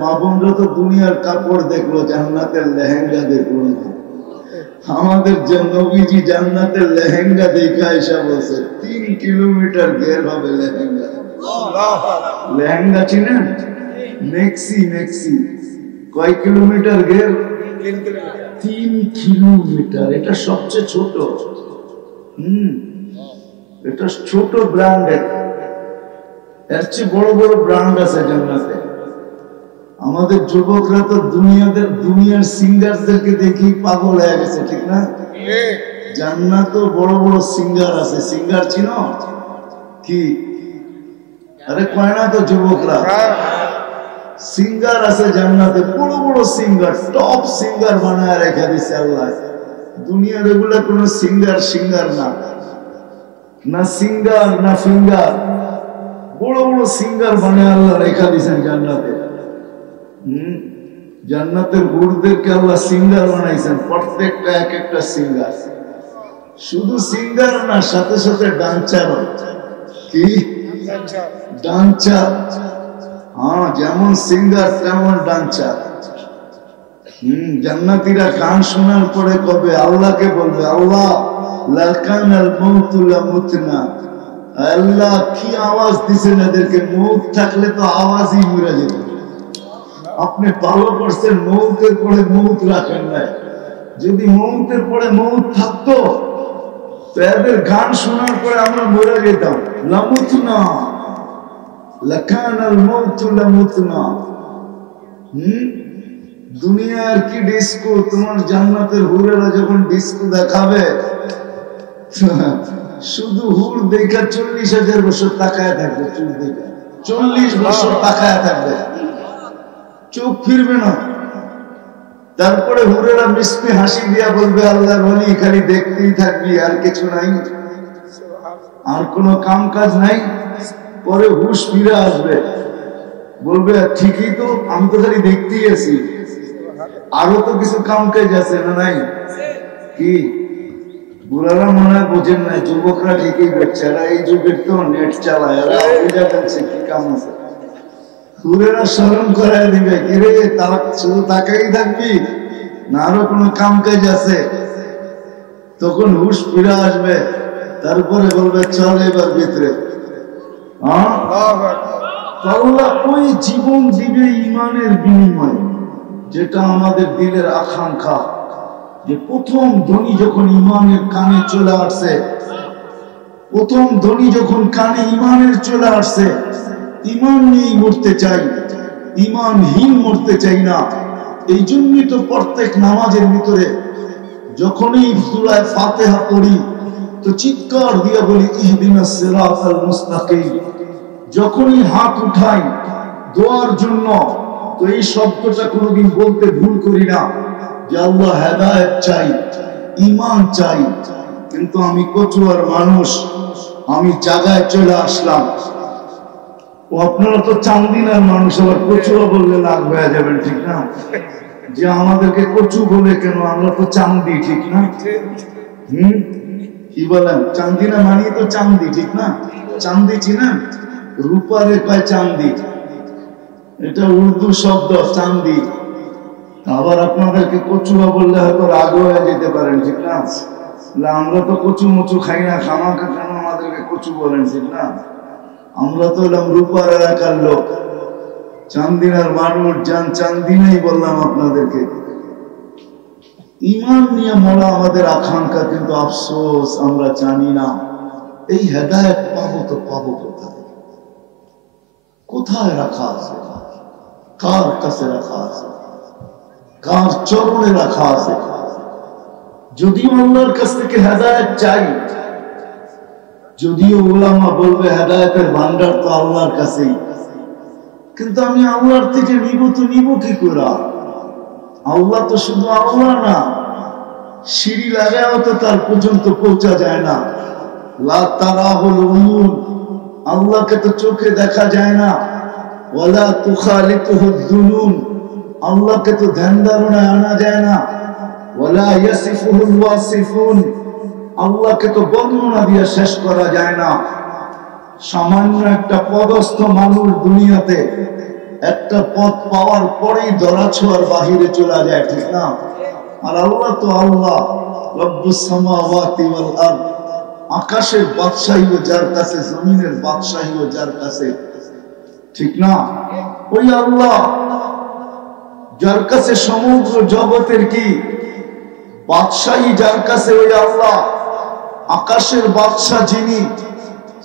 মা বোনরা তো দুনিয়ার কাপড় দেখলো, জান্নাতের লেহেঙ্গা দেখলো না। আমাদের যে নবীজি জান্নাতের লেহেঙ্গা দেখা এসে বলছে 3 কিলোমিটার ঘের হবে লেহেঙ্গা। লেহেঙ্গা চিনেন? মেক্সি কয় কিলোমিটার ঘের? 3 কিলোমিটার। এটা সবচেয়ে ছোট। এটা ছোট ব্র্যান্ডের। এর চেয়ে বড় বড় ব্র্যান্ড আছে জান্নাতে। আমাদের যুবকরা তো দুনিয়ার সিঙ্গারদেরকে দেখি পাগল হয়ে গেছে, ঠিক না? জান্নাতে বড় বড় সিঙ্গার আছে। সিঙ্গার চিনো কি? আরে কয় না তো যুবকরা, সিঙ্গার আছে জান্নাতে, বড় বড় সিঙ্গার, টপ সিঙ্গার বানায় রেখে দিছে আল্লাহ। দুনিয়ার এগুলা কোনো সিঙ্গার না সিঙ্গার না ফিঙ্গার, বড় বড় সিঙ্গার বানায় আল্লাহ রেখা দিছেন জান্নাতে। জান্নাতের হুরদেরকে আল্লাহ সিঙ্গার বানাইছেন, প্রত্যেকটা এক একটা সিঙ্গার। শুধু সিঙ্গার না, সাথে সাথে ডান্সারও। কি ডান্সার? হ্যাঁ, যেমন সিঙ্গার তেমন ডান্সার। জান্নাতীরা গান শোনার পরে কবে আল্লাহকে বলবে, আল্লাহ লাকানাল মাউতু লামুতনা। আল্লাহ কি আওয়াজ দিছেন এদেরকে, মৌত থাকলে তো আওয়াজই মরে যেত। আপনি ভালো করছেন মৌতের পরে মৌত রাখেন নাই। যদি মৌতের পরে মৌত থাকতো তো এদের গান শোনার পরে আমরা মরে যেতাম। লামুতনা লাকানাল মাউতু লামুতনা। দুনিয়ার কি ডিস্কো, তোমার জান্নাতের হুরেরা যখন ডিস্কো দেখাবে, শুধু হুর দেখা 40,000 বছর তাকায় থাকবে। চুল দেখা 40 বছর তাকায় থাকবে, চোখ ফিরবে না। তারপরে হুরেরা মিষ্টি হাসি দিয়া বলবে, আল্লাহর ওলি খালি দেখতেই থাকবি, আর কিছু নাই, আর কোনো কাম কাজ নাই। পরে হুশ ফিরে আসবে, বলবে ঠিকই তো, আমি তো খালি দেখতেই আছি, আরো তো কিছু কাম কাজ আছে না নাই? কি বুড়ারা মনে হয় বোঝেন না, যুবকরা ঠিকই করছে। এরা এই যুগের তো নেট চালায়, এরা বুঝা যাচ্ছে কি কাম আছে। হুরেরা স্মরণ করায় দিবে, কিরে তারা শুধু তাকাই থাকবি না, আরো কোনো কাম কাজ আছে। তখন হুশ ফিরে আসবে, তারপরে বলবে চল এবার ভিতরে। আল্লাহ ওই জীবন দিবে ইমানের বিনিময়ে, যেটা আমাদের দিলের আকাঙ্ক্ষা। যে প্রথম ধ্বনি যখন ইমানের কানে চলে আসছে, প্রথম ধ্বনি যখন কানে ইমানের চলে আসছে, ইমান নিয়েই মরতে চাই, ইমানহীন মরতে চাই না। এই জন্যই তো প্রত্যেক নামাজের ভিতরে যখনই সূরা ফাতিহা পড়ি তো চিৎকার দিয়ে বলি ইহদিনাস সিরাতাল মুস্তাকিম। যখনই হাত উঠাই দোয়ার জন্য তো এই শব্দটা কোনোদিন বলতে ভুল করি না যে আল্লাহ হেদায়েত চাই, ঈমান চাই। কিন্তু আমি কচুয়ার মানুষ, আমি জায়গায় চলে আসলাম। ও আপনারা তো চান্দিনার মানুষ, আবার কচুয়া বললে লাগ হয়ে যাবেন, ঠিক না? যে আমাদেরকে কচু বলে কেন, আমরা তো চান্দি, ঠিক না? কি বলেন? চান্দিনা মানি তো চান্দি, ঠিক না? চান্দি চিনেন? রূপারে কয় চান্দি, এটা উর্দু শব্দ চান্দি। আবার আপনাদেরকে কচুয়া বললে হয়তো রাগ হয়ে যেতে পারেন, ঠিক না? আমরা তো কচু মুচু খাই না, খামাখা কেন আমাদেরকে কচু বলেন, ঠিক না? আমরা তো এলাম রূপার এলাকার লোক, চান্দিনার মানুষ, যান চান্দিনাই বললাম আপনাদেরকে। ঈমান নিয়ে মরা আমাদের আকাঙ্ক্ষা, কিন্তু আফসোস আমরা জানি না এই হেদায়েত পাবো তো পাবো কোথায়, কোথায় রাখা আছে, কার কাছে রাখা আছে, কার চরণে রাখা আছে। যদিও আল্লাহর কাছ থেকে হেদায়েত চাই, যদিও উলামা বলবে হেদায়েতের ভান্ডার তো আল্লাহর কাছেই, কিন্তু আমি আল্লাহর থেকে নিব তো নিব কি করে? আল্লাহ তো শুধু আল্লাহ না, সিঁড়ি লাগাও তো তার পর্যন্ত পৌঁছা যায় না। লা তারাহুল উয়ুন, আল্লাহকে তো চোখে দেখা যায় না। ওয়ালা তুখালিতুহুদ দুনুন, আল্লাহকে তো ধ্যান ধারণায় আনা যায় না। ওয়ালা ইয়াসিফুহুল ওয়াসিফুন, আল্লাহকে তো বর্ণনা দিয়ে শেষ করা যায় না। সামান্য একটা পদস্থ মানুষ দুনিয়াতে একটা পথ পাওয়ার পরেই ধরাছোঁয়ার বাহিরে চলে যায়, ঠিক না? আর আল্লাহ তো আল্লাহ, রব্বুস সামাওয়াতি ওয়াল আরদ, আকাশের বাদশাহীও যার কাছে, জমিনের বাদশাহীও যার কাছে, ঠিক না? ওই আল্লাহ যার কাছে সমগ্র জগতের কি বাদশাহী, যার কাছে ওই আল্লাহ, আকাশের বাদশাহ যিনি,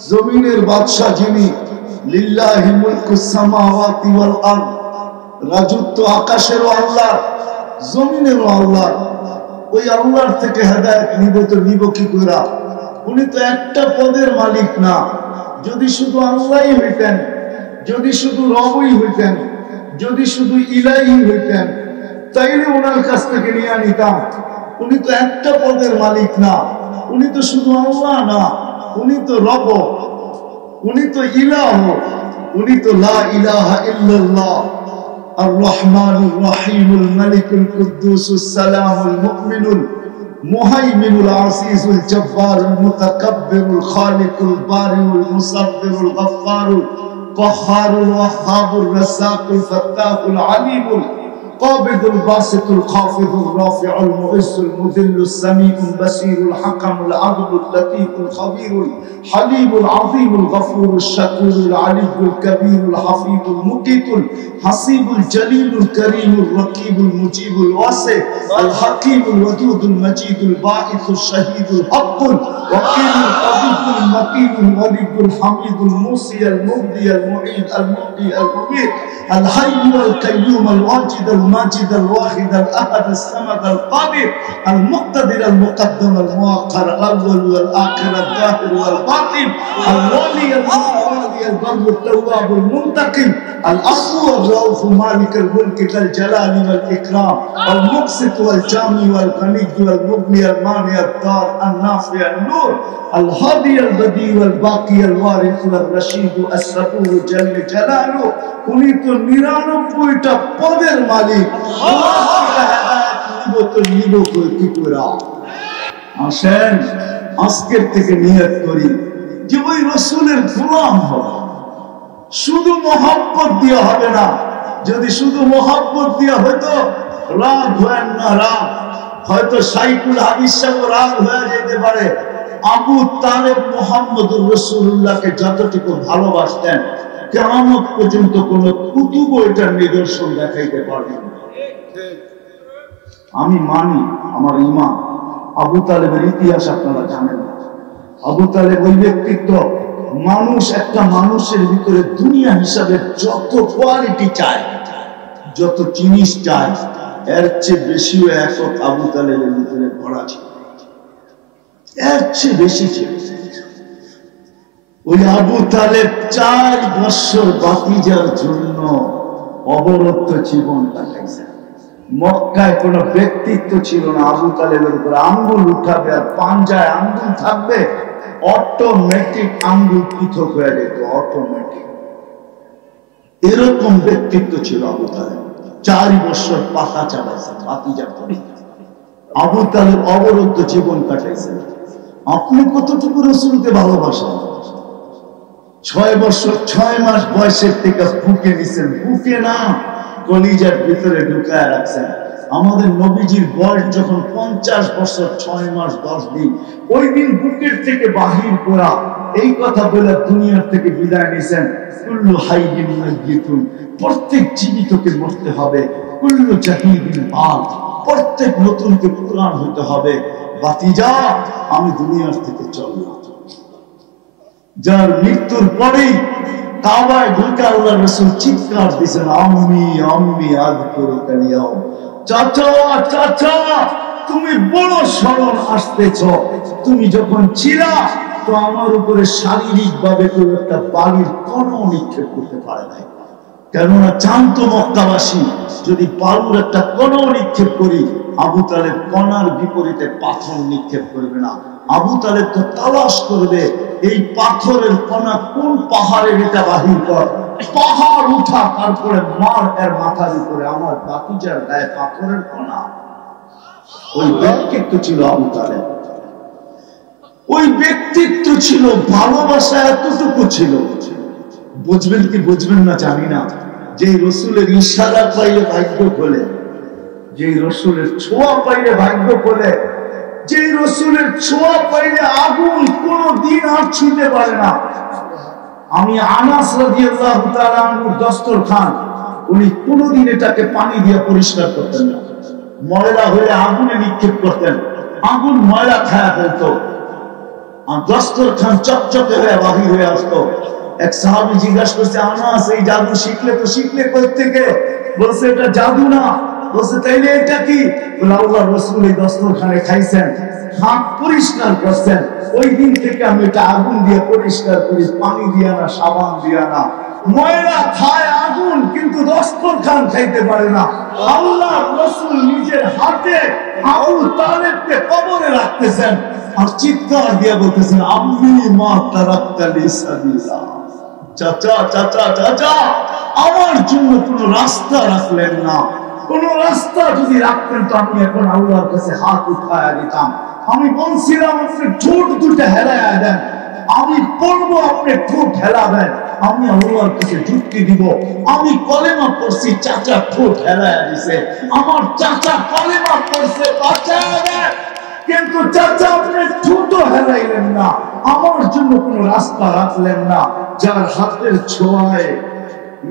জমিনের বাদশাহ যিনি, লিল্লাহি মুলকুস সামাওয়াতি ওয়াল আরদ, রাজত্ব আকাশেরও আল্লাহ, জমিনেরও আল্লাহ। ওই আল্লাহর থেকে হেদায়েত নিব তো নিব কি করে? উনি তো একটা পদের মালিক না। যদি শুধু আল্লাহই হইতেন, যদি শুধু রবই হইতেন, যদি শুধু ইলাহি হইতেন, তাইলে ওনার কাছ থেকে নিয়ে নিতাম। উনি তো একটা পদের মালিক না, উনি তো শুধু আল্লাহ না, উনি তো রব, উনি তো ইলাহ, উনি তো লা ইলাহা ইল্লাল্লাহ আর রহমানুর Rahimul মালিকুল কুদ্দুসুস সালামুল Mominul Muhaiminul আসিসুল জব্বারুল মুতাকাব্বিরুল Khaliqul বারিউল Musabbirul গফফারুল قهارul wahhabur razzaqul fattahul alimul qabidul basitul khafidul rafi'ul mu'izzul mudillus sami'ul basirul hakamul adlul latiful khabirul halimul azimul ghafurul shakurul aliyyul kabirul hafidul muqitul hasibul jalilul karimul raqibul mujibul wasi' al hakimul wadudul majidul ba'ithul shahidul haqqul waqilul qabidul matinul waliyul hamidul musiyal mubdiyal المعيد المحيي المميت الحي القيوم الواجد الماجد الواحد الاحد الصمد القادر المقتدر المقدم المؤخر الاول والاخر الظاهر والباطن الولي المتوالي البر التواب المنتقم العفو الرؤوف مالك الملك ذا الجلال والاكرام المقسط والجامع والغني والمغني المانع الضار النافع النور الهادي البديع والباقي الوارث والرشيد الصبور جل جلاله। উনি তো ৯৯টা পদের মালিক। আসেন আজকের থেকে নিয়ত করি যে ওই রসুলের গোলাম হবে। শুধু মহব্বত দিয়ে হবে না। যদি শুধু মহব্বত দিয়ে হয়তো রাগ হয় না, রাগ হয়তো সাইকুল হাদিস সাহেব রাগ হয়ে যেতে পারে। আবু তালেব মুহাম্মদুর রাসূলুল্লাহকে যতটুকু ভালোবাসতেন, কিয়ামত পর্যন্ত কোন কুতুব এটার নিদর্শন দেখাইতে পারবে না। আমি মানি, আমার ঈমান। আবু তালেবের ইতিহাস আপনারা জানেন। আবু তালেব ওই ব্যক্তিত্ব, মানুষ একটা মানুষের ভিতরে দুনিয়া হিসাবে যত কোয়ালিটি চায়, যত জিনিস চায়, এর চেয়ে বেশিও একক আবু তালেবের ভিতরে ভরা ছিল, এর চেয়ে বেশি ছিল। ওই আবু তালেব 4 বছর ভাতিজার জন্য অবরুদ্ধ জীবন কাটাইছে। মক্কায় কোনো ব্যক্তিত্ব ছিল না আবু তালেবের উপর আঙ্গুল উঠাবে আর পাঞ্জায় আঙ্গুল থাকবে, অটোমেটিক আঙ্গুল পৃথক হয়ে যেত, অটোমেটিক। এরকম ব্যক্তিত্ব ছিল আবু তালেব। 4 বছর পাতা চালাইছে ভাতিজা করে। আবু তালেব অবরুদ্ধ জীবন কাটাইছে। আপনি কতটুকু রাসূলকে ভালোবাসেন? 6 বছর 6 মাস বয়সের থেকে বুকে নিছেন, বুকে না কলিজার ভিতরে ঢুকায় রাখছেন। আমাদের নবীজির বয়স যখন 50 বছর 6 মাস 10 দিন, ওই দিন বুকের থেকে বাহির করা এই কথা বলে দুনিয়ার থেকে বিদায় নিছেন। কুল্লু হাইয়িন মাইয়িতুন, প্রত্যেক জীবিতকে মরতে হবে। কুল্লু জাহিদিন বাদ, প্রত্যেক নতুনকে পুরান হতে হবে। ভাতিজা, আমি দুনিয়ার থেকে চললাম। যার মৃত্যুর পরেই কাবায় ঢুকে আল্লাহ রাসূল চিৎকার দিয়েছেন, আম্মি আম্মি আযকুরুকা আল-ইয়াওম। চাচা চাচা, তুমি বড় স্মরণ আসতেছ। তুমি যখন ছিলা তো আমার উপরে শারীরিক ভাবে কেউ একটা বালির কণাও নিক্ষেপ করতে পারে নাই। কেননা জানতো মক্কাবাসী, যদি বালুর একটা কণাও নিক্ষেপ করি, আবু তালেব কণার বিপরীতে পাথর নিক্ষেপ করবে না। আবু তালেব তো তালাশ করবে এই পাথরের কণা কোন পাহাড়ের, এটা বাহির কর, পাহাড় উঠা, তারপরে মার এর মাথার উপরে। আমার ভাতিজার গায়ে পাথরের কণা। ওই ব্যক্তিত্ব ছিল আবু তালেব। ওই ব্যক্তিত্ব ছিল, ভালোবাসা এতটুকু ছিল। বুঝবেন কি বুঝবেন না জানি না। যে রসুলের ইশারা পাইলে ভাগ্য খোলে, যে রসুলের ছোঁয়া পাইলে ভাগ্য খোলে, যে রসুলের ছোঁয়া পাইলে আগুন কোনদিন আর ছুঁতে পারে না। আমি আনাস রাদিয়াল্লাহু তাআলা আনহুর দস্তরখান, উনি কোনদিন এটাকে পানি দিয়ে পরিষ্কার করতেন না, ময়লা হয়ে আগুনে নিক্ষেপ করতেন, আগুন ময়লা খায়া ফেলতো, আর দস্তরখান চকচকে হয়ে বাহির হয়ে আসতো। এক সাহাবী জিজ্ঞাসা করছে, আনাস এই জাদু শিখলে কই থেকে? বলছে এটা জাদু না। বলছে তাইলে এটা কি? বলে আল্লাহর রাসূল এই দস্তরখানে খাইছেন, হাত পরিষ্কার করছেন, ওই দিন থেকে আমি এটা আগুন দিয়ে পরিষ্কার করি, পানি দিয়া না, সাবান দিয়া না। ময়লা খায় আগুন, কিন্তু দস্তরখান খাইতে পারে না। আল্লাহর রাসূল নিজের হাতে আবু তালেবকে কবরে রাখতেছেন আর চিৎকার দিয়ে বলতেছেন, আম্মি মা তারাক্তা লি সাবিলা। চাচা চাচা চাচা, আমার জন্য কোন রাস্তা রাখলেন না। কোন রাস্তা যদি রাখতেন তো আমি এখন আল্লাহর কাছে হাত উঠায়া দিতাম। আমি বলছিলাম আপনি ঠোঁট দুটো হেলায়া দেন, আমি পড়বো আপনি ঠোঁট হেলাবেন, আমি আল্লাহর কাছে যুক্তি দিব। আমি কলেমা পড়ছি, চাচা ঠোঁট হেলায়া দিছে, আমার চাচা কলেমা পড়ছে, বাঁচায়া দেন, কিন্তু চাচা আপনি ঠোঁটও হেলাইলেন না, আমার জন্য কোন রাস্তা রাখলেন না। যার হাতের ছোঁয়ায়,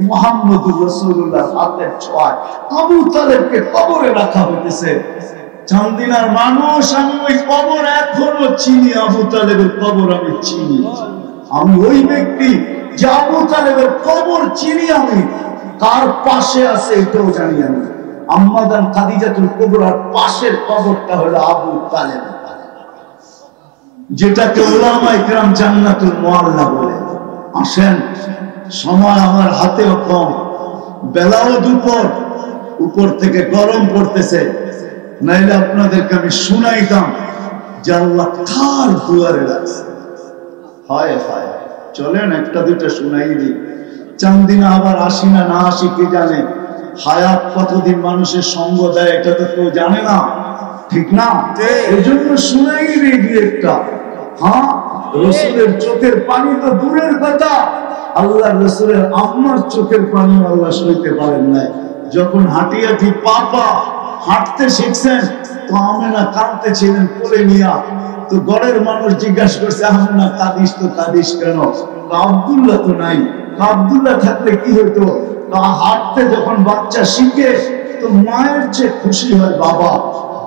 মুহাম্মদুর রাসূলুল্লাহর হাতের ছোঁয়ায় আবু তালেবকে কবরে রাখা হইতেছে। চান্দিনার মানুষ, আমি ওই কবর এখনো চিনি, আবু তালেবের কবর আমি চিনি। আমি ওই ব্যক্তি যে আবু তালেবের কবর চিনি, আমি কার পাশে আছে এটাও জানি। আমি আম্মাদান খাদিজাতুল কুবরার পাশের কবরটা হলো আবু তালেব, যেটাকে উলামায়ে কেরাম জান্নাতুল মুআল্লা বলে। আসেন, সময় আমার হাতেও কম, বেলাও দুপুর, উপর থেকে গরম পড়তেছে, নাইলে আপনাদেরকে আমি শুনাইতাম যে আল্লাহ কার দুয়ারে লাগছে। হায় হায়, চলেন একটা দুটা শুনাই দিই। চান্দিনা আবার আসি না না আসি কে জানে, হায়াত কতদিন মানুষের সঙ্গ দেয় এটা তো কেউ জানে না, ঠিক না? এই জন্য শুনাই দিই দুই একটা। হ্যাঁ, রসুলের চোখের পানি তো দূরের কথা, আল্লাহ রসুলের আম্মার চোখের পানি আল্লাহ সইতে পারেন নাই। যখন হাঁটি হাঁটি পা হাঁটতে শিখছেন তো আমেনা কাঁদতেছিলেন কোলে নিয়া। তো ঘরের মানুষ জিজ্ঞাসা করছে, আমেনা কাঁদিস তো কাঁদিস কেন? আব্দুল্লাহ তো নাই, আব্দুল্লাহ থাকলে কি হতো? হাঁটতে যখন বাচ্চা শিখে তো মায়ের চেয়ে খুশি হয় বাবা।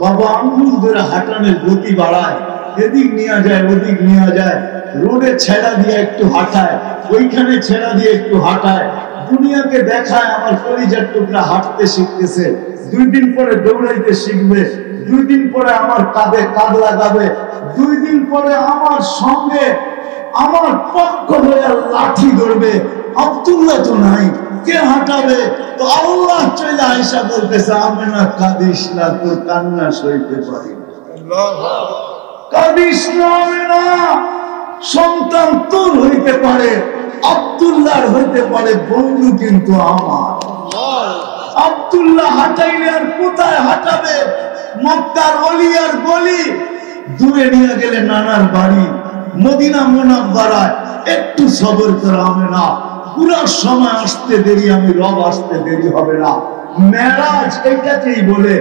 বাবা আঙ্গুল ধরে হাঁটানোর গতি বাড়ায়, এদিক নিয়ে যায় ওদিক নিয়ে যায়, রোডে ছেড়া দিয়ে একটু হাঁটায়, ওইখানে ছেড়া দিয়ে একটু হাঁটায়, দুনিয়াকে দেখায় আমার কলিজার টুকরা হাঁটতে শিখতেছে। 2 দিন পরে দৌড়াইতে শিখবে, 2 দিন পরে আমার কাঁধে কাঁধ লাগাবে, 2 দিন পরে আমার সঙ্গে আমার পক্ষ হয়ে লাঠি ধরবে। আব্দুল্লাহ তো নাই, কে হাঁটাবে? তো আল্লাহ চলে আয়েশা বলতেছে, আমেনা কাঁদিস না, তোর কান্না সইতে পারি না। কাঁদিস না আমেনা, সন্তান তোর হইতে পারে, আব্দুল্লাহর হইতে পারে, বন্ধু কিন্তু আমার। আব্দুল্লাহ হাঁটাইলে আর কোথায় হাঁটাবে? মক্কার অলি আর গলি, দূরে নিয়ে গেলে নানার বাড়ি, মদিনা মুনাওয়ারায় একটু সবর করে আমেনা, পুরো সময় আসতে দেরি, আমি রব আসতে দেরি হবে না। মেরাজ এটাকেই বলে,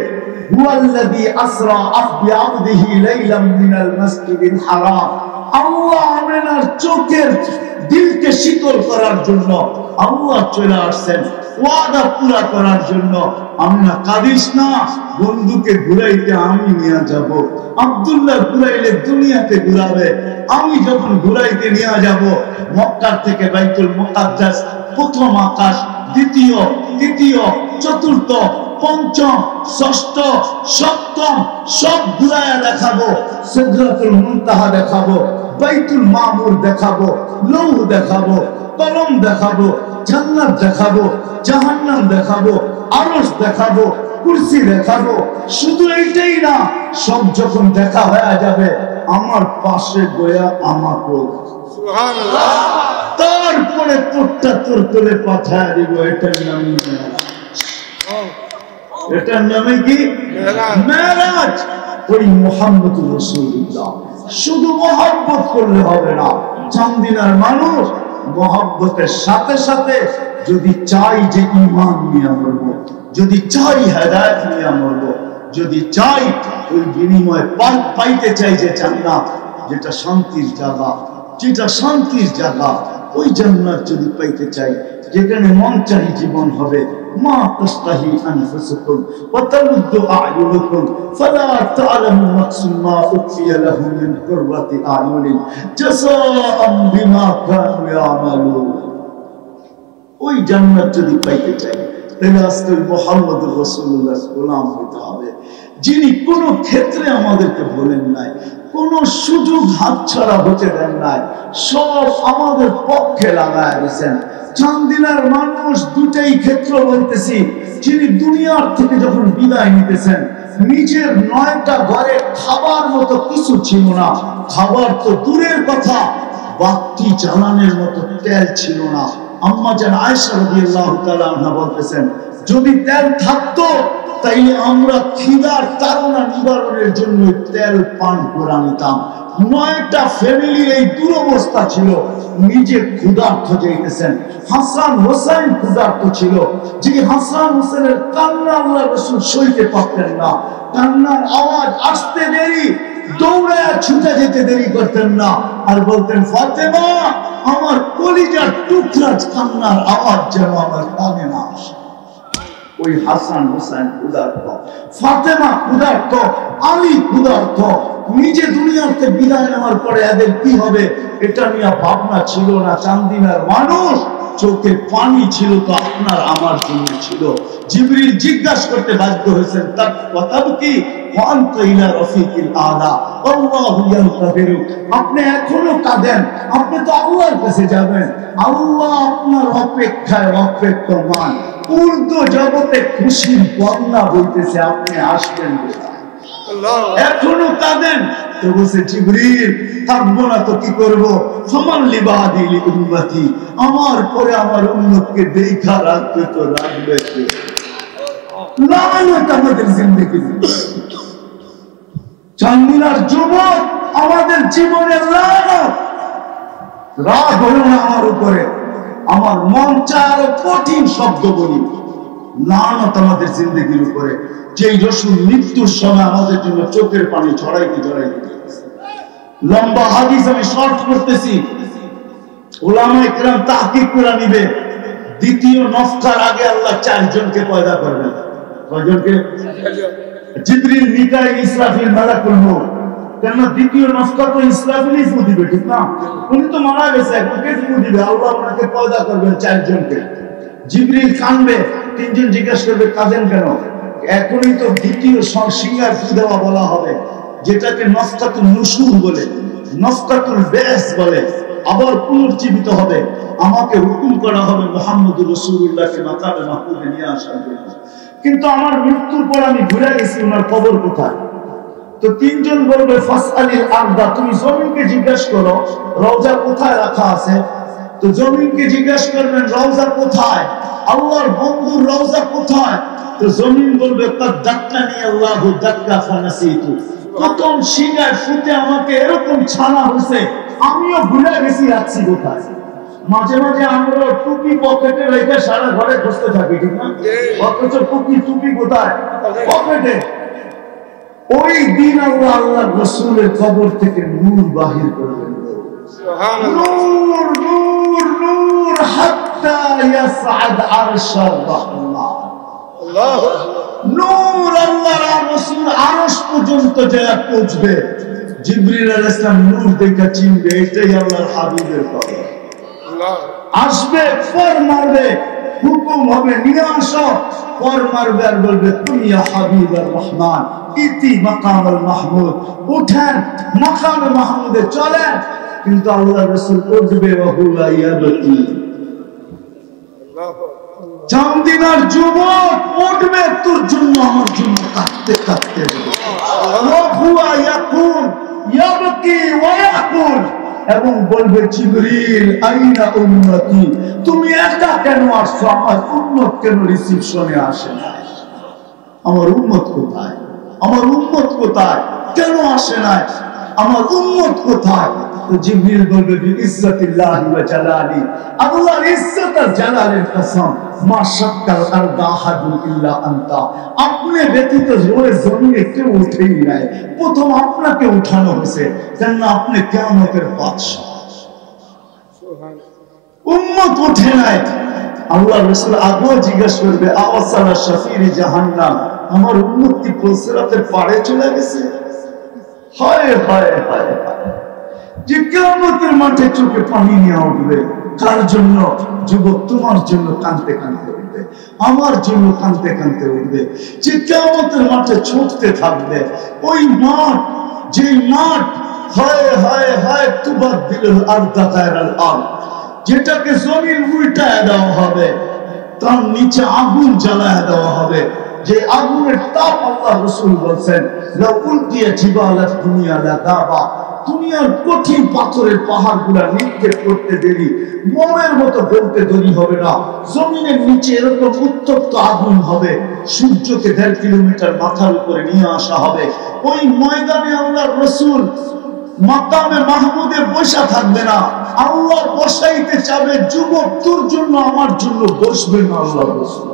হুয়াল্লাযী আসরা বিআবদিহি লাইলাম মিনাল মাসজিদিল হারাম। আল্লাহ আমেনার চোখের দিলকে শীতল করার জন্য আল্লাহ চলে আসছেন, ওয়াদা পুরা করার জন্য। আমেনা কাঁদিস না, বন্ধুকে ঘুরাইতে আমি নিয়ে যাব। আব্দুল্লাহ ঘুরাইলে দুনিয়াতে ঘুরাবে, আমি যখন ঘুরাইতে নিয়ে যাব, মক্কা থেকে বাইতুল মুকাদ্দাস, প্রথম আকাশ, দ্বিতীয়, তৃতীয়, চতুর্থ, পঞ্চম, ষষ্ঠ, সপ্তম সব ঘুরায়া দেখাবো। সিদরাতুল মুনতাহা দেখাবো, বাইতুল মামুর দেখাবো, লৌহ দেখাবো, কলম দেখাবো, জান্নাত দেখাবো, জাহান্নাম দেখাবো, আরশ দেখাবো, কুরসি দেখাবো। শুধু এইটাই না, সব যখন দেখা হয়ে যাবে, আমার পাশে বয়া আমাকে সুবহানাল্লাহ, তারপরে তোরটা তোর কোলে পাঠায় দিব। এটার নাম এটার নামে কি? মেরাজ। ওই মুহাম্মদুর রাসূলুল্লাহ। শুধু মহব্বত করলে হবে না। চান্দিনার মানুষ মহব্বতের সাথে সাথে যদি চাই যে ঈমান নিয়ে মরবো, যদি চাই হেদায়েত নিয়ে মরবো, যদি চাই ওই বিনিময়ে পাইতে চাই যে জান্নাত, যেটা শান্তির জায়গা, যেটা শান্তির জায়গা, ওই জান্নাত যদি পাইতে চাই যেখানে মন চাহি জীবন হবে, মা তাস্তাহি আনফুসুকুম ওয়া তালুদ্দু আ'য়ুনুকুম ফালা তা'লামু নাফসুম মা উখফিয়া লাহুম মিন কুররাতি আ'য়ুনিন জাযাআম বিমা কানু ইয়ামালুন। ওই জান্নাত যদি পাইতে চাই তাহলে আজকে মুহাম্মদুর রাসূলুল্লাহ গোলাম হতে হবে, যিনি কোন ক্ষেত্রে আমাদেরকে বলেন নাই, কোন সুযোগ হাতছাড়া হতে দেন নাই, সব আমাদের পক্ষে লাগায় দিয়েছেন। চান্দিনার মানুষ দুটাই ক্ষেত্র বলতেছি, যিনি দুনিয়ার থেকে যখন বিদায় নিতেছেন নিজের 9টা ঘরে খাবার মতো কিছু ছিল না, খাবার তো দূরের কথা, বাতি জ্বালানোর মতো তেল ছিল না। আম্মা জান আয়েশা রাদিয়াল্লাহু তাআলা আনহা বলতেছেন, যদি তেল থাকতো তাইলে আমরা খিদার তাড়না নিবারণের জন্য তেল পান করে নিতাম। 9টা ফ্যামিলির এই দুরবস্থা ছিল, নিজে ক্ষুধার্ত যাইতেছেন, হাসান হোসেন ক্ষুধার্ত ছিল, যে হাসান হোসেনের কান্না আল্লাহ রাসূল সইতে পারতেন না, কান্নার আওয়াজ আসতে দেরি দৌড়ায় ছুটে যেতে দেরি করতেন না, আর বলতেন ফাতেমা আমার কলিজার টুকরা কান্নার আওয়াজ যেন আমার কানে না আসে। ওই হাসান হোসেন ক্ষুধার্ত, ফাতেমা ক্ষুধার্ত, আলী ক্ষুধার্ত। নিজে দুনিয়াতে বিদায় নেওয়ার পরে এদের কি হবে এটা নিয়ে ভাবনা ছিল না। চান্দিনার মানুষ চোখে পানি ছিল তো আপনার আমার জন্য ছিল। জিবরিল জিজ্ঞাসা করতে বাধ্য হয়েছেন, তার কথা কি আপনি এখনো কাঁদেন, আপনি তো আল্লাহর কাছে যাবেন, আল্লাহ আপনার অপেক্ষায় অপেক্ষমান। উর্দু জগতে খুশির বন্যা বইতেছে, আপনি আসবেন এখনো কাঁদেন। তো বলছে জিবরিল থাকবো না তো কি করবো, ফামান লিবাদি লিউম্মতি, আমার পরে আমার উম্মতকে দেখা রাখবে তো রাখবে কে? লানত আমাদের জিন্দেগি। চান্দিনার যুবক আমাদের জীবনের লানত। রাগ হলো না আমার উপরে, আমার মন চায় আরো কঠিন শব্দ বলি, লানত আমাদের জিন্দেগির উপরে। যেই রসুল মৃত্যুর সময় আমাদের জন্য চোখের পানি ঝরাইতে ঝরাইতে, লম্বা হাদিস আমি শর্ট করতেছি, উলামায়ে কেরাম তাহকিক করে নিবে। দ্বিতীয় নফকার আগে আল্লাহ 4 জনকে পয়দা করবেন। কয়জনকে? জিবরিল, মিকাইল, ইসরাফিল, মালাকুল মউত। কেন দ্বিতীয় নফকা তো ইসরাফিলই ফু দিবে, ঠিক না? উনি তো মারা গেছে, এখন কে ফু দিবে? আল্লাহ ওনাকে পয়দা করবেন 4 জনকে। জিবরিল কাঁদবে, 3 জন জিজ্ঞাসা করবে কাঁদেন কেন? এখনই তো দ্বিতীয় সিঙ্গার ফু দেওয়া বলা হবে, যেটাকে নফকাতুল নুশুর বলে, নফকাতুল বেস বলে। আবার পুনর্জীবিত হবে, আমাকে হুকুম করা হবে মুহাম্মদুর রাসূলুল্লাহকে মাকামে মাহমুদে নিয়ে আসার জন্য। কিন্তু আমার মৃত্যুর পর আমি ভুলে গেছি ওনার কবর কোথায়। তো 3 জন বলবে ফাসআলিল আরদা, তুমি জমিনকে জিজ্ঞাসা করো রওজা কোথায় রাখা আছে। তো জমিনকে জিজ্ঞাসা করবেন রওজা কোথায়, আল্লাহর বন্ধুর রওজা কোথায়। তো জমিন বলবে কাদ দাক্কানি আল্লাহু দাক্কা ফানাসিতু, প্রথম সিঙ্গার ফুটে আমাকে এরকম ছানা হয়েছে, আমিও ভুলে গেছি রাখছি কোথায়। মাঝে মাঝে আমরা টুপি পকেটে রেখে সারা ঘরে খুঁজতে থাকি, ঠিক না? অথচ টুপি কোথায়? পকেটে। ওই দিন আল্লাহ আল্লাহর রাসূলের কবর থেকে নূর বাহির করবেন, নূর নূর নূর হাত্তা ইয়াসআদ আরশার রহমান। আল্লাহু নূর আল্লাহর রাসূল আরশ পর্যন্ত যায় পৌঁছবে। জিবরিল আলাইহিস সালাম নূর দেখে চিনবে এটাই আল্লাহর হাবিবের কবর। আসবে, পর মারবে, হুকুম হবে নিয়ে আসো, পর মারবে আর বলবে তুমি ইয়া হাবিবুর রহমান ইতি মাকামুল মাহমুদ, উঠেন মাকামে মাহমুদে চলেন। কিন্তু আল্লাহর রাসূল উঠবে ওয়া হুয়া ইয়াবতি। চান্দিনার যুবক উঠবে তোর জন্য আমার জন্য কাঁদতে কাঁদতে, ওয়া হুয়া ইয়াকুল ইয়াবকি ওয়া ইয়াকুল, এবং বলবে জিবরিল আইনা উম্মতি, তুমি একা কেন আসছো, আমার উম্মত কেন রিসিপশনে আসে না? আমার উম্মত কোথায়, আমার উম্মত কোথায়, কেন আসে না? আমার উম্মত কোথায়? তো জিবরিল বলবে বিইজ্জাতিল্লাহি ওয়া জালালি, আল্লাহর ইজ্জত আর জালালের কসম, মা শাক্কাল আরদা আহাদুন ইল্লা আনতা, আপনি ব্যতীত ওই জমিনে কেউ উঠেই নাই। প্রথম আপনাকে উঠানো হয়েছে, কেননা আপনি কিয়ামতের বাদশা। উম্মত উঠে নাই। আল্লাহ রাসূল আগেও জিজ্ঞাসা করবে আওয়াসালা শাফিরি জাহান্নাম, আমার উম্মত কি পুলসিরাতের পাড়ে চলে গেছে? হায় হায় হায় হায়, যে কিয়ামতের মাঠে চোখে পানি নিয়ে উঠবে। কার জন্য? যুবক, তোমার জন্য কাঁদতে কাঁদতে উঠবে, আমার জন্য কাঁদতে কাঁদতে উঠবে। যে কিয়ামতের মাঠে ছুটতে থাকবে, ওই মাঠ, যে মাঠ হায় হায় হায় তুবাদদিলুল আরদা গায়রাল আরদ, যেটাকে জমিন উল্টায় দেওয়া হবে, তার নিচে আগুন জ্বালায় দেওয়া হবে। যে আগুনের তাপ, আল্লাহ রাসূল বলেন লাউ উলকিয়া জিবালাত দুনিয়া লাযাবা, দুনিয়ার কঠিন পাথরের পাহাড়গুলা নিক্ষেপ করতে দেরি, মোমের মতো গলতে দেরি হবে না। জমিনের নিচে এরকম উত্তপ্ত আগুন হবে, সূর্যকে 1.5 কিলোমিটার মাথার উপরে নিয়ে আসা হবে। ওই ময়দানে আল্লাহর রাসূল মাকামে মাহমুদে বসা থাকবে না, আল্লাহ বসাইতে চাবে, যুবক তোর জন্য আমার জন্য বসবে না। আল্লাহ রাসূল,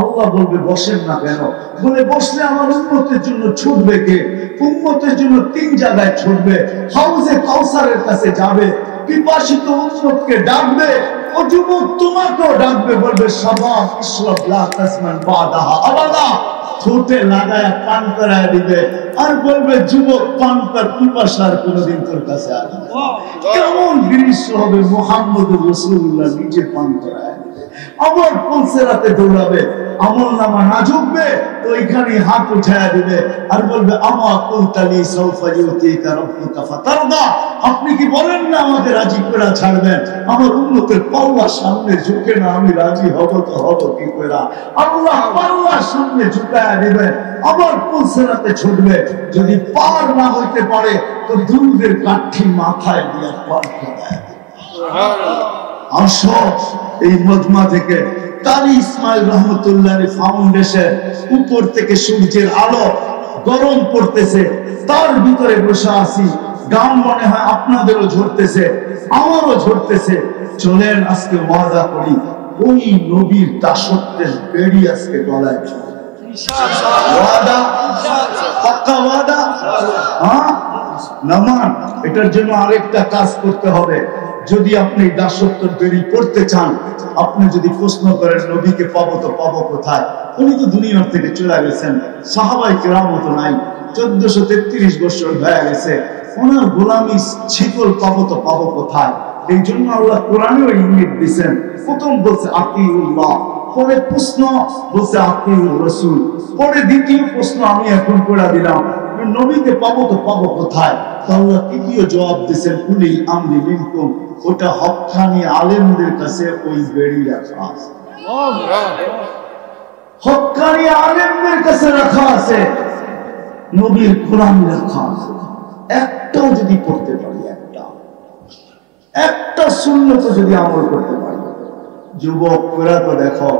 আল্লাহ বলবে বসেন না কেন? বলে বসলে আমার উম্মতের জন্য ছুটবে কে? উম্মতের জন্য 3 জায়গায় ছুটবে। হাউজে কাউসারের কাছে যাবে, পিপাসিত উম্মতকে ডাকবে, ও যুবক তোমাকেও ডাকবে, বলবে শাবাব ইশরাব লা তাসমান বাদাহা আবাদা, ঠোঁটে লাগায় পান করায় দিবে, আর বলবে যুবক পান কর, পিপাসার কোনোদিন তোর কাছে আসবে না। কেমন দৃশ্য হবে! মুহাম্মদুর রাসূলুল্লাহ নিজে পান করায় দিবে, আবার পুলসিরাতে দৌড়াবে, আমল নামা না ঝুঁকবে তো ওইখানে হাত উঠায় দিবে আর বলবে আমা কুলতালি সাউফা ইউতিকা রাব্বুকা ফাতারদা, আপনি কি বলেন না আমাকে রাজি করে ছাড়বেন? আমার উম্মতের পাল্লার সামনে ঝুঁকে না আমি রাজি হব তো হব কি করে? আল্লাহ পাল্লার সামনে ঝুঁকায় দিবেন, আবার পুলসিরাতে ছুটবে। যদি পার না হইতে পারে তো দুধের কাঠি মাথায় দিয়ে পার করায় দিবে। আসো এই মজমা থেকে কারি ইসমাইল রহমতুল্লাহ ফাউন্ডেশন, উপর থেকে সূর্যের আলো গরম পড়তেছে, তার ভিতরে বসে আছি, গাম মনে হয় আপনাদেরও ঝরতেছে, আমারও ঝরতেছে। চলেন আজকে ওয়াদা করি, ওই নবীর দাসত্বের বেড়ি আজকে গলায় ওয়াদা, পাক্কা ওয়াদা। হ্যাঁ নামান, এটার জন্য আরেকটা কাজ করতে হবে। যদি আপনি দাসত্বের বেড়ি পড়তে চান, আপনি যদি প্রশ্ন করেন নবীকে পাবো তো পাবো কোথায়? উনি তো দুনিয়ার থেকে চলে গেছেন, সাহাবায়ে কেরামও তো নাই, 1433 বছর হয়ে গেছে, ওনার গোলামি শিকল পাবো তো পাবো কোথায়? এই জন্য আল্লাহ কোরআনেও ইঙ্গিত দিয়েছেন। প্রথম বলছে আতিউল্লাহ, পরে প্রশ্ন বলছে আতিউর রাসূল, পরে দ্বিতীয় প্রশ্ন আমি এখন করে দিলাম, নবীকে পাবো তো পাবো কোথায়? আল্লাহ তৃতীয় জবাব দিয়েছেন উলিল আমরি মিনকুম, ওটা হক্কানি আলেমদের কাছে ওই বেড়ি রাখা আছে, হক্কানি আলেমদের কাছে রাখা আছে, নবীর কোরআন রাখা আছে। একটাও যদি পড়তে পারি, একটা সুন্নত যদি আমল করতে পারি, যুবক ওরা তো দেখো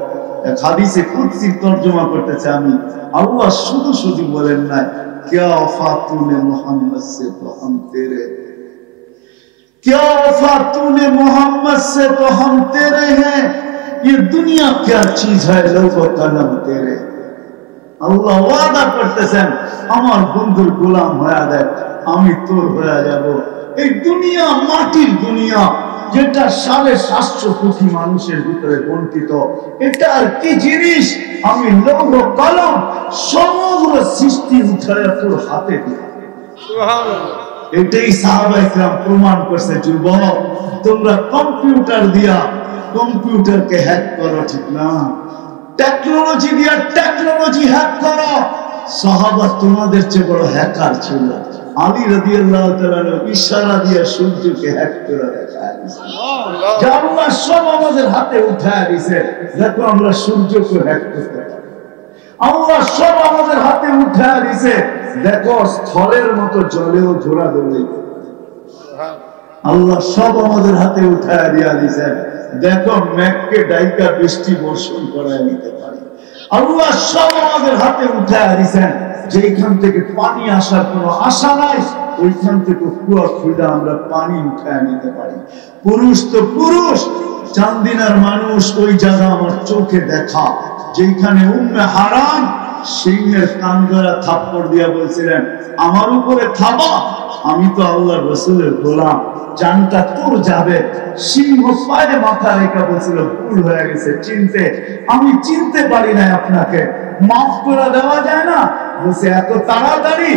এক হাদিসে কুদসি তরজমা করতেছে আমি, আল্লাহ শুধু শুধু বলেন না क्या वफा तूने मोहम्मद से तो हम तेरे, क्या वफा तूने मोहम्मद से तो हम तेरे हैं, ये दुनिया क्या चीज है लोगो कलम तेरे। আল্লাহ ওয়াদা করতেছেন আমার বন্ধুর গোলাম হয়ে দেখ, আমি তোর হয়ে যাব। এই দুনিয়া মাটির দুনিয়া, যেটা 750 কোটি মানুষের ভিতরে বন্টিত, এটা আর কি জিনিস? আমি লৌহ কলম সমগ্র সৃষ্টি উঠায় তোর হাতে দিই। এটাই সাহাবায়ে কেরাম প্রমাণ করছে। যুবক, তোমরা কম্পিউটার দিয়া কম্পিউটারকে হ্যাক করো, ঠিক না? টেকনোলজি দিয়া টেকনোলজি হ্যাক করো। সাহাবা তোমাদের চেয়ে বড় হ্যাকার ছিল। আলী রাদিয়াল্লাহু তাআলা ইশারা দিয়ে সূর্যকে হ্যাক করে দেখায় দিয়েছে, যা আল্লাহ সব আমাদের হাতে উঠায় দিয়েছে। দেখো আমরা সূর্যকে হ্যাক করতে পারি, আল্লাহ সব আমাদের হাতে উঠায় দিয়েছে। দেখো স্থলের মতো জলেও ঘোরা দৌড়ে, আল্লাহ সব আমাদের হাতে উঠায় দিয়া দিয়েছে। দেখো মেঘকে ডাইকা বৃষ্টি বর্ষণ করায় নিতে পারি, আল্লাহ সব আমাদের হাতে উঠায় দিয়েছেন। যেখান থেকে পানি আসার কোনো আশা নাই, ওইখান থেকে কুয়া খুলে আমরা পানি উঠায় নিতে পারি। পুরুষ তো পুরুষ, চান্দিনার মানুষ ওই জায়গা আমার চোখে দেখা, যেখানে উম্মে হারাম সিংহের কান ধরা থাপ্পড় দিয়া বলছিলেন, আমার উপরে থাবা, আমি তো আল্লাহর রাসূলের গোলাম, জানটা তোর যাবে। সিংহ পায়ে মাথা রেখে বলছিল, ভুল হয়ে গেছে, আমি চিনতে পারি না, আপনাকে মাফ করে দেওয়া যায় না? বলছে এত তাড়াতাড়ি?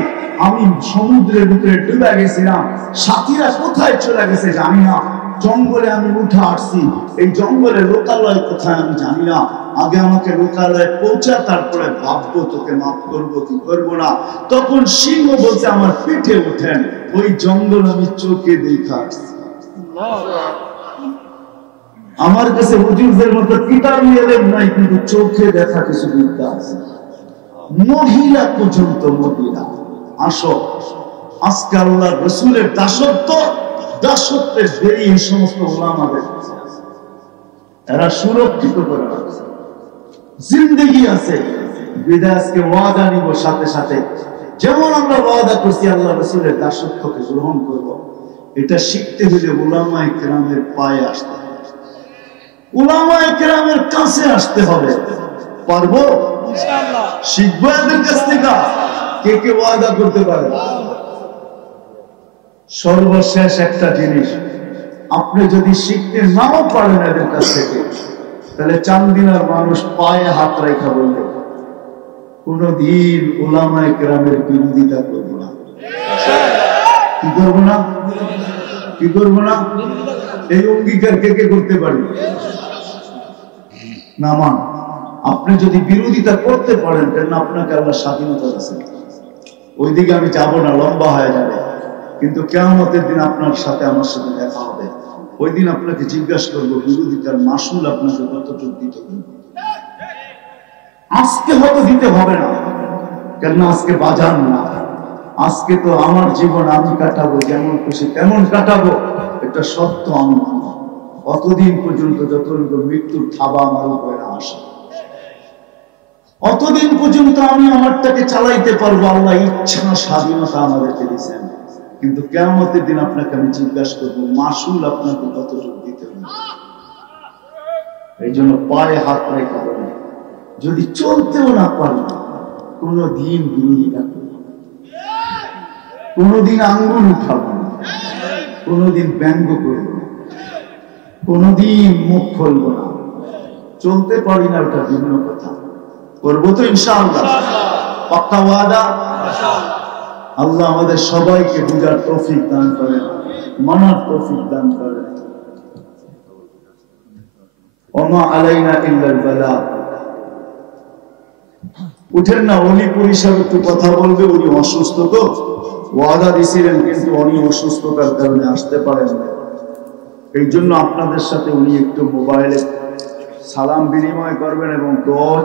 আমি সমুদ্রের ভিতরে ডুবে গেছিলাম, সাথীরা কোথায় চলে গেছে জানি না, জঙ্গলে আমি উঠে আসছি, এই জঙ্গলে লোকালয় কোথায় আমি জানি না, আগে আমাকে লোকালয়ে পৌঁছা, তারপরে ভাববো তোকে মাফ করবো কি করবো না। তখন সিংহ বলছে, আমার পিঠে উঠেন, ওই জঙ্গল আমি চোখে দেখা আসছি। আমার কাছে হুজুরদের মতো কিতাবি ইলম নাই, কিন্তু চোখে দেখা কিছু বিদ্যা আছে। মহিলা পর্যন্ত, মহিলা আসো, আজকে আল্লাহর রাসূলের দাসত্বের বেরি এই সমস্ত ওলামাদের কাছে আছে, এরা সুরক্ষিত করে রাখছে, জিন্দেগি আছে। বিদায় আজকে ওয়াদা নিব, সাথে সাথে যেমন আমরা ওয়াদা করছি আল্লাহর রাসূলের দাসত্বকে গ্রহণ করব, এটা শিখতে হলে উলামায়ে কেরামের পায়ে আসতে হবে, উলামায়ে কেরামের কাছে আসতে হবে। পারবো ইনশাআল্লাহ, শিখবো এদের কাছ থেকে। কে কে ওয়াদা করতে পারে? সর্বশেষ একটা জিনিস, আপনি যদি শিখতে নাও পারেন এদের কাছ থেকে, তাহলে চান্দিনার মানুষ পায়ে হাত রেখা বলবে, কোনদিন উলামায়ে কেরামের বিরোধিতা করবো না। কি করবো না? কি করবো না? এই অঙ্গীকার কে কে করতে পারি? না মান, আপনি যদি বিরোধিতা করতে পারেন, কেন আপনাকে আল্লাহ স্বাধীনতা দিয়েছেন, ওইদিকে আমি যাব না, লম্বা হয়ে যাবে, কিন্তু কিয়ামতের দিন আপনার সাথে আমার সাথে দেখা হবে। ওই দিন আপনাকে জিজ্ঞাসা করবো, বিরোধিতার মাসুল আপনাকে কতটুকু দিতে হবে। আজকে হয়তো দিতে হবে না, কেন আজকে বাজার না, আজকে তো আমার জীবন আমি কাটাবো, যেমন খুশি তেমন কাটাবো, এটা সত্য। আমি অতদিন পর্যন্ত যতটুকু মৃত্যুর থাবা আমার উপরে না আসে, অতদিন পর্যন্ত আমি আমারটাকে চালাইতে পারবো। আল্লাহ ইচ্ছা স্বাধীনতা আমাদেরকে দিয়েছেন, কিন্তু কিয়ামতের দিন আপনাকে আমি জিজ্ঞাসা করবো, মাসুল আপনাকে কতটুকু দিতে হবে। এই জন্য পায়ে হাত রেখে বলি, যদি চলতেও না পারি, কোনদিন বিরোধিতা করব, কোনদিন আঙ্গুল উঠাবো না, কোনদিন ব্যঙ্গ করবো না, কোনদিন মুখ খুলবো না। চলতে পারি না, ওটা ভিন্ন কথা, করবো তো ইনশাআল্লাহ, পাক্কা ওয়াদা। আল্লাহ আমাদের সবাইকে বুঝার তৌফিক দান করেন, মানার তৌফিক দান করেন। ওমা আলাইনা ইল্লাল বালাগ। উঠেন না, অলি পরিষদ একটু কথা বলবে। উনি অসুস্থ, তো ওয়াদা দিছিলেন, কিন্তু উনি অসুস্থতার কারণে আসতে পারেন না। এই জন্য আপনাদের সাথে উনি একটু মোবাইলে সালাম বিনিময় করবেন এবং দোয়া